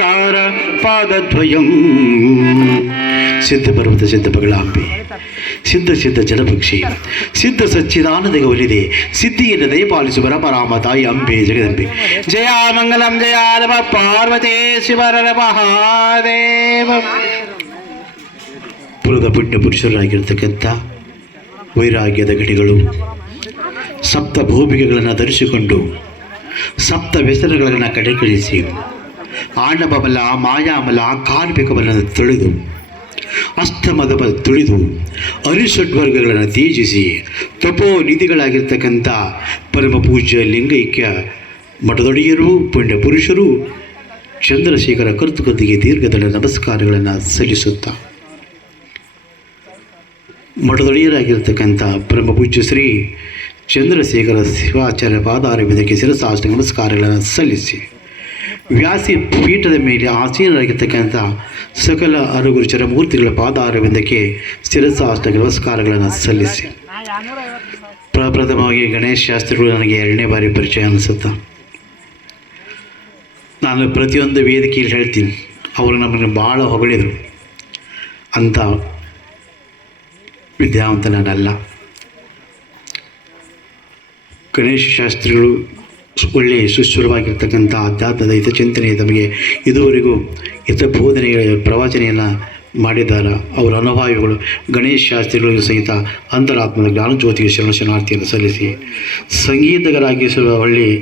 ಕಾರ ಪಾದದ್ವಯಂ ಸಿದ್ಧ ಪರ್ವತ ಸಿದ್ಧ ಬಗಳಾಂಬೆ ಸಿದ್ಧ ಸಿದ್ಧ ಜಲಪಕ್ಷಿ ಸಿದ್ಧ ಸಚ್ಚಿದಾನದ ಗೌಲಿದೆ ಸಿದ್ಧಿಯನ್ನು ದಯಪಾಲಿಸುವ ಪರಾಮ ತಾಯಿ ಅಂಬೆ ಜಗದಂಬೆ. ಜಯ ಮಂಗಲಂ ಜಯ ನಮ ಪಾರ್ವತೇ ಶಿವರ ಮಹಾದೇವ. ಪುರದ ಪುಣ್ಯ ಪುರುಷರಾಗಿರ್ತಕ್ಕಂಥ ವೈರಾಗ್ಯದ ಗಡಿಗಳು ಸಪ್ತ ಭೂಮಿಕೆಗಳನ್ನು ಧರಿಸಿಕೊಂಡು ಸಪ್ತ ವ್ಯಸನಗಳನ್ನು ಕಡೆಗಣಿಸಿ ಆಣವಮಲ ಮಾಯಾಮಲ ಕಾರ್ಮಿಕವನ್ನು ತೊಳೆದು ಅಷ್ಟಮದ ತುಳಿದು ಅರಿಷಡ್ವರ್ಗಗಳನ್ನು ತ್ಯಜಿಸಿ ತಪೋ ನಿಧಿಗಳಾಗಿರ್ತಕ್ಕಂಥ ಪರಮ ಪೂಜ್ಯ ಲಿಂಗೈಕ್ಯ ಮಠದೊಡೆಯರು ಪುಣ್ಯ ಪುರುಷರು ಚಂದ್ರಶೇಖರ ಕರ್ತೃಕತೆಗೆ ದೀರ್ಘದಳ ನಮಸ್ಕಾರಗಳನ್ನು ಸಲ್ಲಿಸುತ್ತಾ ಮಠದೊಡೆಯರಾಗಿರ್ತಕ್ಕಂಥ ಪರಮ ಪೂಜ್ಯ ಶ್ರೀ ಚಂದ್ರಶೇಖರ ಶಿವಾಚಾರ್ಯ ಪಾದಾರವಿಂದಕ್ಕೆ ಶಿರಸಾಷ್ಟ ನಮಸ್ಕಾರಗಳನ್ನು ಸಲ್ಲಿಸಿ ವ್ಯಾಸಿ ಪೀಠದ ಮೇಲೆ ಆಸೀನರಾಗಿರ್ತಕ್ಕಂಥ ಸಕಲ ಅರುಗುರುಚರ ಮೂರ್ತಿಗಳ ಪಾದಾರವಿಂದಕ್ಕೆ ಶಿರಸಾಷ್ಟ ನಮಸ್ಕಾರಗಳನ್ನು ಸಲ್ಲಿಸಿ ಪ್ರಪ್ರಥಮವಾಗಿ ಗಣೇಶ ಶಾಸ್ತ್ರಿಗಳು ನನಗೆ 2ನೇ ಬಾರಿ ಪರಿಚಯ ಅನಿಸುತ್ತಾ. ನಾನು ಪ್ರತಿಯೊಂದು ವೇದಿಕೆಯಲ್ಲಿ ಹೇಳ್ತೀನಿ, ಅವರು ನಮ್ಮನ್ನು ಭಾಳ ಹೊಗಳಿದರು. ಅಂಥ ವಿದ್ಯಾವಂತ ನಾನಲ್ಲ. ಗಣೇಶ ಶಾಸ್ತ್ರಿಗಳು ಒಳ್ಳೆಯ ಸುಶ್ವರವಾಗಿರ್ತಕ್ಕಂಥ ಆಧ್ಯಾತ್ಮದ ಹಿತಚಿಂತನೆ ನಮಗೆ ಇದುವರೆಗೂ ಹಿತಬೋಧನೆಗಳ ಪ್ರವಚನೆಯನ್ನು ಮಾಡಿದ್ದಾರೆ. ಅವರ ಅನುಭಾವಿಗಳು ಗಣೇಶ ಶಾಸ್ತ್ರಿಗಳಿಗೂ ಸಹಿತ ಅಂತರಾತ್ಮದ ಜ್ಞಾನಜ್ಯೋತಿಗೆ ಶರಣಾರ್ಥಿಯನ್ನು ಸಲ್ಲಿಸಿ ಸಂಗೀತಗಾರಾಗಿಸುವ ಒಳ್ಳೆಯ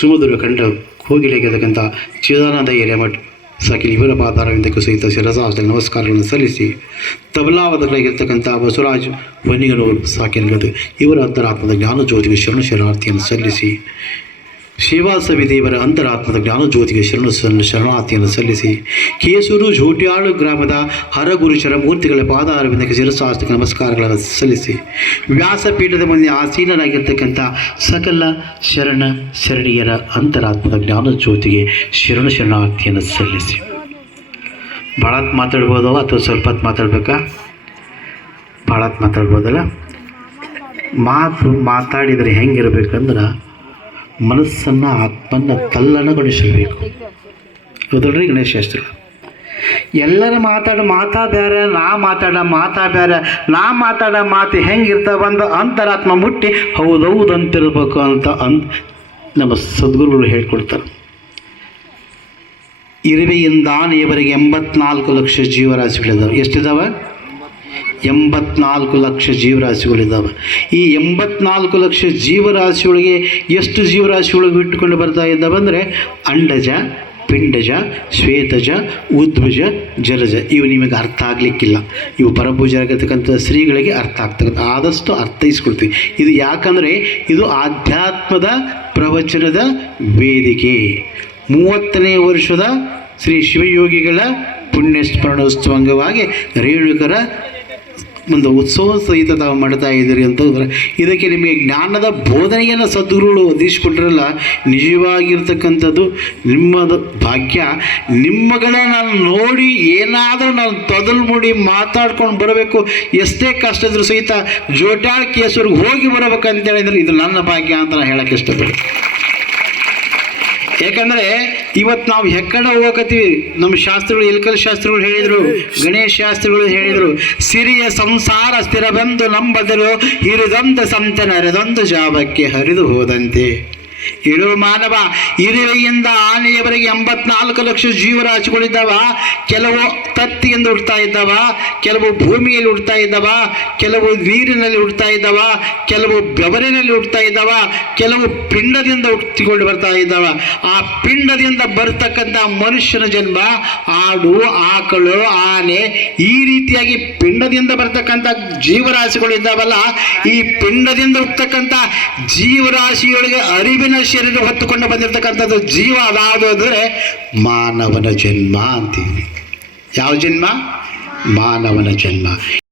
ಸುಮಧುರ ಕಂಡ ಕೋಗಿಲೆಗಿರ್ತಕ್ಕಂಥ ಚಿದಾನಂದ ಹಿರೇಮಠ ಸಾಕಿಲ್ ಇವರ ಪಾದಾರವಿಂದಕ್ಕೂ ಸಹಿತ ಶಿರಸಾಷ್ಟ ನಮಸ್ಕಾರಗಳನ್ನು ಸಲ್ಲಿಸಿ ತಬಲಾವಧಗಳಾಗಿರ್ತಕ್ಕಂಥ ಬಸವರಾಜ್ ವನ್ನಿಗನವರು ಸಾಕಿಲ್ಗದು ಇವರ ಅಂತರಾತ್ಮದ ಜ್ಞಾನಜ್ಯೋತಿಗೆ ಶರಣಾರ್ಥಿಯನ್ನು ಸಲ್ಲಿಸಿ ಸೇವಾಸವಿ ದೇವರ ಅಂತರಾತ್ಮದ ಜ್ಞಾನಜ್ಯೋತಿಗೆ ಶರಣಾರ್ಥಿಯನ್ನು ಸಲ್ಲಿಸಿ ಕೇಸೂರು ಜೋಟ್ಯಾಳು ಗ್ರಾಮದ ಹರಗುರುಚರ ಮೂರ್ತಿಗಳ ಪಾದಾರವಿಂದಕ್ಕೆ ಶಿರಸಾಷ್ಟ ನಮಸ್ಕಾರಗಳನ್ನು ಸಲ್ಲಿಸಿ ವ್ಯಾಸಪೀಠದ ಮುಂದೆ ಆಸೀನರಾಗಿರ್ತಕ್ಕಂಥ ಸಕಲ ಶರಣೀಯರ ಅಂತರಾತ್ಮದ ಜ್ಞಾನಜ್ಯೋತಿಗೆ ಶರಣಾರ್ಥಿಯನ್ನು ಸಲ್ಲಿಸಿ. ಭಾಳ ಮಾತಾಡ್ಬೋದವ ಅಥವಾ ಸ್ವಲ್ಪ ಹೊತ್ತು ಮಾತಾಡ್ಬೇಕಾ? ಭಾಳ ಮಾತಾಡ್ಬೋದಲ್ಲ. ಮಾತಾಡಿದರೆ ಹೆಂಗಿರ್ಬೇಕಂದ್ರೆ ಮನಸ್ಸನ್ನು ಆತ್ಮನ್ನು ತಲ್ಲಣಗೊಳಿಸಬೇಕು. ಹೌದಲ್ರಿ ಗಣೇಶ ಶಾಸ್ತ್ರಿಗಳು? ಎಲ್ಲರ ಮಾತಾ ಬೇರೆ, ನಾ ಮಾತಾಡೋ ಮಾತು ಹೆಂಗಿರ್ತಾವ ಒಂದು ಅಂತರಾತ್ಮ ಮುಟ್ಟಿ ಹೌದೌದು ಅಂತಿರ್ಬೇಕು ಅಂತ ನಮ್ಮ ಸದ್ಗುರುಗಳು ಹೇಳ್ಕೊಡ್ತಾರೆ. ಇರುವೆಯಿಂದ ಆನೆಯವರೆಗೆ 84 ಲಕ್ಷ ಜೀವರಾಶಿಗಳಿದ್ದಾವೆ. ಎಷ್ಟಿದ್ದಾವೆ? 84 ಲಕ್ಷ ಜೀವರಾಶಿಗಳಿದ್ದಾವೆ. ಈ 84 ಲಕ್ಷ ಜೀವರಾಶಿಗಳಿಗೆ ಎಷ್ಟು ಜೀವರಾಶಿಗಳಿಗೆ ಇಟ್ಟುಕೊಂಡು ಬರ್ತಾ ಇದ್ದಾವೆ ಅಂದರೆ ಅಂಡಜ, ಪಿಂಡಜ, ಶ್ವೇತಜ, ಉದ್ಭುಜ, ಜಲಜ. ಇವು ನಿಮಗೆ ಅರ್ಥ ಆಗಲಿಕ್ಕಿಲ್ಲ. ಇವು ಪರಪೂಜೆಯಾಗಿರ್ತಕ್ಕಂಥ ಶ್ರೀಗಳಿಗೆ ಅರ್ಥ ಆಗ್ತಕ್ಕಂಥ ಆದಷ್ಟು ಅರ್ಥೈಸ್ಕೊಳ್ತೀವಿ. ಇದು ಯಾಕಂದರೆ ಇದು ಆಧ್ಯಾತ್ಮದ ಪ್ರವಚನದ ವೇದಿಕೆ. 30ನೇ ವರ್ಷದ ಶ್ರೀ ಶಿವಯೋಗಿಗಳ ಪುಣ್ಯಸ್ಮರಣೋತ್ಸವ ಅಂಗವಾಗಿ ರೇಣುಕರ ಒಂದು ಉತ್ಸವ ಸಹಿತ ತಾವು ಮಾಡ್ತಾ ಇದ್ದೀರಿ ಅಂತಂದ್ರೆ ಇದಕ್ಕೆ ನಿಮಗೆ ಜ್ಞಾನದ ಬೋಧನೆಯನ್ನು ಸದ್ಗುರುಗಳು ಒದಗಿಸಿಕೊಟ್ರಲ್ಲ, ನಿಜವಾಗಿರ್ತಕ್ಕಂಥದ್ದು ನಿಮ್ಮದು ಭಾಗ್ಯ. ನಿಮ್ಮಗಳ ನಾನು ನೋಡಿ ಏನಾದರೂ ನಾನು ತೊದಲು ಮುಡಿ ಮಾತಾಡ್ಕೊಂಡು ಬರಬೇಕು, ಎಷ್ಟೇ ಕಷ್ಟ ಇದ್ರೂ ಸಹಿತ ಜೋಟ್ಯಾಳ ಕೇಸೂರಿಗೆ ಹೋಗಿ ಬರಬೇಕಂತ ಹೇಳಿದ್ರೆ ಇದು ನನ್ನ ಭಾಗ್ಯ ಅಂತ ನಾನು ಹೇಳಕ್ಕೆ ಇಷ್ಟಪಡ್ತೀನಿ. ಯಾಕಂದರೆ ಇವತ್ತು ನಾವು ಹೆಕ್ಕಡ ಹೋಗತ್ತೀವಿ. ನಮ್ಮ ಶಾಸ್ತ್ರಿಗಳು ಇಲ್ಕಲ್ ಶಾಸ್ತ್ರಿಗಳು ಹೇಳಿದರು, ಗಣೇಶ ಶಾಸ್ತ್ರಿಗಳು ಹೇಳಿದರು, ಸಿರಿಯ ಸಂಸಾರ ಸ್ಥಿರ ಬಂದು ನಂಬದರು ಹಿರಿದಂತ ಸಂತನ ಹರಿದೊಂದು ಜಾವಕ್ಕೆ ಹರಿದು ಹೋದಂತೆ. ಇಳು ಮಾನವ, ಇರುವೆಯಿಂದ ಆನೆಯವರೆಗೆ 84 ಲಕ್ಷ ಜೀವರಾಶಿಗಳಿದ್ದಾವ. ಕೆಲವು ತತ್ತಿಯಿಂದ ಹುಡ್ತಾ ಇದ್ದಾವ, ಕೆಲವು ಭೂಮಿಯಲ್ಲಿ ಹುಡ್ತಾ ಇದ್ದಾವ, ಕೆಲವು ನೀರಿನಲ್ಲಿ ಹುಡ್ತಾ ಇದ್ದಾವ, ಕೆಲವು ಬೆವರಿನಲ್ಲಿ ಹುಡ್ತಾ ಇದ್ದಾವ, ಕೆಲವು ಪಿಂಡದಿಂದ ಹುಟ್ಟಿಕೊಂಡು ಬರ್ತಾ ಇದ್ದಾವ. ಆ ಪಿಂಡದಿಂದ ಬರ್ತಕ್ಕಂಥ ಮನುಷ್ಯನ ಜನ್ಮ ಆಡು, ಆಕಳು, ಆನೆ ಈ ರೀತಿಯಾಗಿ ಪಿಂಡದಿಂದ ಬರ್ತಕ್ಕಂಥ ಜೀವರಾಶಿಗಳಿದ್ದಾವಲ್ಲ, ಈ ಪಿಂಡದಿಂದ ಹುಟ್ಟತಕ್ಕಂಥ ಜೀವರಾಶಿಯೊಳಗೆ ಅರಿವಿನ ಶರೀರ ಹೊತ್ತುಕೊಂಡು ಬಂದಿರತಕ್ಕಂಥದ್ದು ಜೀವ ಅದಾವುದು ಅಂದರೆ ಮಾನವನ ಜನ್ಮ ಅಂತೀವಿ. ಯಾವ ಜನ್ಮ? ಮಾನವನ ಜನ್ಮ.